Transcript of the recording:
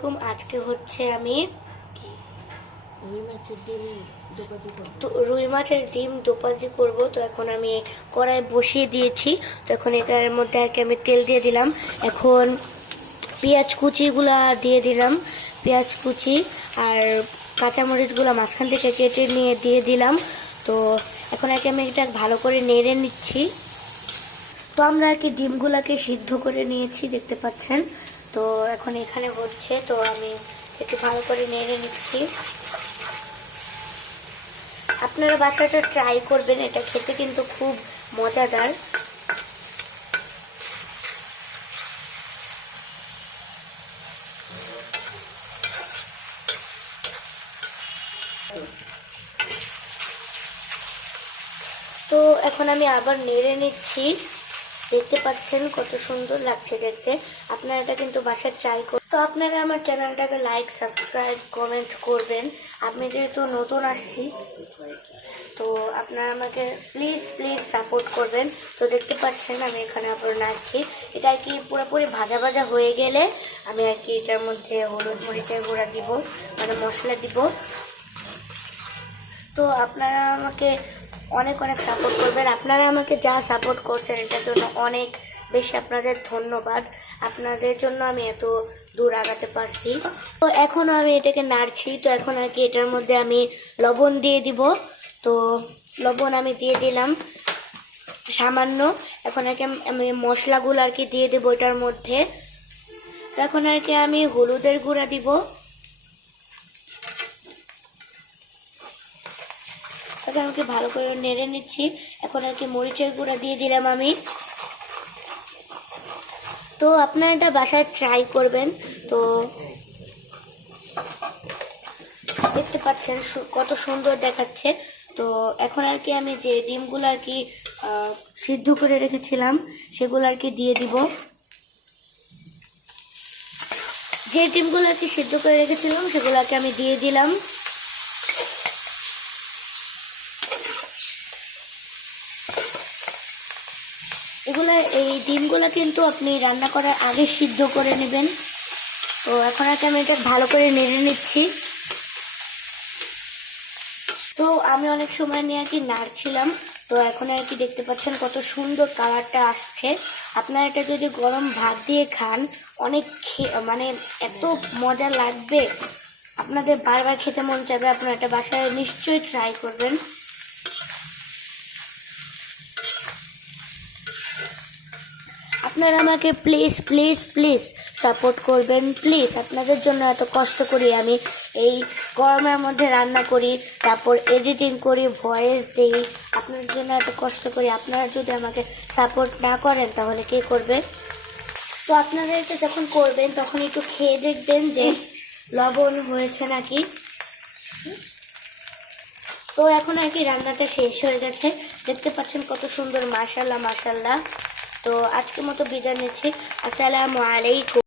আলাইকুম। আজকে হচ্ছে আমি রুই মাছের ডিম দোপাজি করব। তো এখন আমি কড়াই বসিয়ে দিয়েছি। তো এখন এটার মধ্যে আর কি আমি তেল দিয়ে দিলাম। এখন পেঁয়াজ কুচিগুলা দিয়ে দিলাম, পেঁয়াজ কুচি আর কাঁচামরিচগুলো মাঝখান থেকে কেটে নিয়ে দিয়ে দিলাম। তো এখন আর কি আমি এটা ভালো করে নেড়ে নিচ্ছি। তো আমরা আর কি ডিমগুলাকে সিদ্ধ করে নিয়েছি, দেখতে পাচ্ছেন। তো এখন এখানে হচ্ছে, তো আমি একটু ভালো করে নেড়ে নিচ্ছি। আপনারা বাসাটা ট্রাই করবেন, এটা খেতে কিন্তু খুব মজাদার। তো এখন আমি আবার নেড়ে নিচ্ছি। দেখতে পাচ্ছেন কত সুন্দর লাগছে দেখতে। আপনারা এটা কিন্তু বাসায় ট্রাই করুন। তো আপনারা আমার চ্যানেলটাকে লাইক, সাবস্ক্রাইব, কমেন্ট করবেন। আমি যেহেতু নতুন আসছি, তো আপনারা আমাকে প্লিজ প্লিজ সাপোর্ট করবেন। তো দেখতে পাচ্ছেন আমি এখানে আবার নাড়ছি। এটা আর কি পুরোপুরি ভাজা ভাজা হয়ে গেলে আমি আর কি এটার মধ্যে হলুদ মরিচের গুঁড়া দিব, মানে মশলা দিব। তো আপনারা আমাকে অনেক অনেক সাপোর্ট করবেন। আপনারা আমাকে যা সাপোর্ট করছেন এটার জন্য অনেক বেশি আপনাদের ধন্যবাদ। আপনাদের জন্য আমি এত দূর আগাতে পারছি। তো এখনও আমি এটাকে নাড়ছি। তো এখন আর কি এটার মধ্যে আমি লবণ দিয়ে দিব। তো লবণ আমি দিয়ে দিলাম সামান্য। এখন আর কি আমি মশলাগুলো আর কি দিয়ে দেবো এটার মধ্যে। তো এখন আর কি আমি হলুদের গুঁড়া দিব। এখন আমাকে ভালো করে নেড়ে নিচ্ছি। এখন আর কি মরিচের গুঁড়া দিয়ে দিলাম আমি। তো আপনারা এটা বাসায় ট্রাই করবেন। তো দেখতে পাচ্ছেন কত সুন্দর দেখাচ্ছে। তো এখন আর কি আমি যে ডিমগুলো আর কি সিদ্ধ করে রেখেছিলাম সেগুলো আর কি দিয়ে দিব। যে ডিমগুলো আর কি সিদ্ধ করে রেখেছিলাম সেগুলোকে আমি দিয়ে দিলাম। এই ডিমগুলো কিন্তু আপনি রান্না করার আগে সিদ্ধ করে নেবেন। তো এখন আর কি আমি এটা ভালো করে নেড়ে নিচ্ছি। তো আমি অনেক সময় নিয়ে আর কি নাড়ছিলাম। তো এখন আর কি দেখতে পাচ্ছেন কত সুন্দর কালারটা আসছে। আপনারা এটা যদি গরম ভাত দিয়ে খান অনেক মানে এত মজা লাগবে, আপনাদের বারবার খেতে মন চাইবে। আপনারা এটা বাসায় নিশ্চয়ই ট্রাই করবেন। আপনারা আমাকে প্লিজ প্লিজ প্লিজ সাপোর্ট করবেন প্লিজ। আপনাদের জন্য এত কষ্ট করি আমি, এই গরমের মধ্যে রান্না করি, তারপর এডিটিং করি, ভয়েস দিই, আপনাদের জন্য এত কষ্ট করি। আপনারা যদি আমাকে সাপোর্ট না করেন তাহলে কে করবে? তো আপনারা এটা যখন করবেন তখন একটু খেয়ে দেখবেন যে লবণ হয়েছে নাকি। তো এখন আর কি রান্নাটা শেষ হয়ে গেছে। দেখতে পাচ্ছেন কত সুন্দর, মাশাআল্লাহ মাশাআল্লাহ। তো আজকের মতো বিদায় নিচ্ছি। আসসালামু আলাইকুম।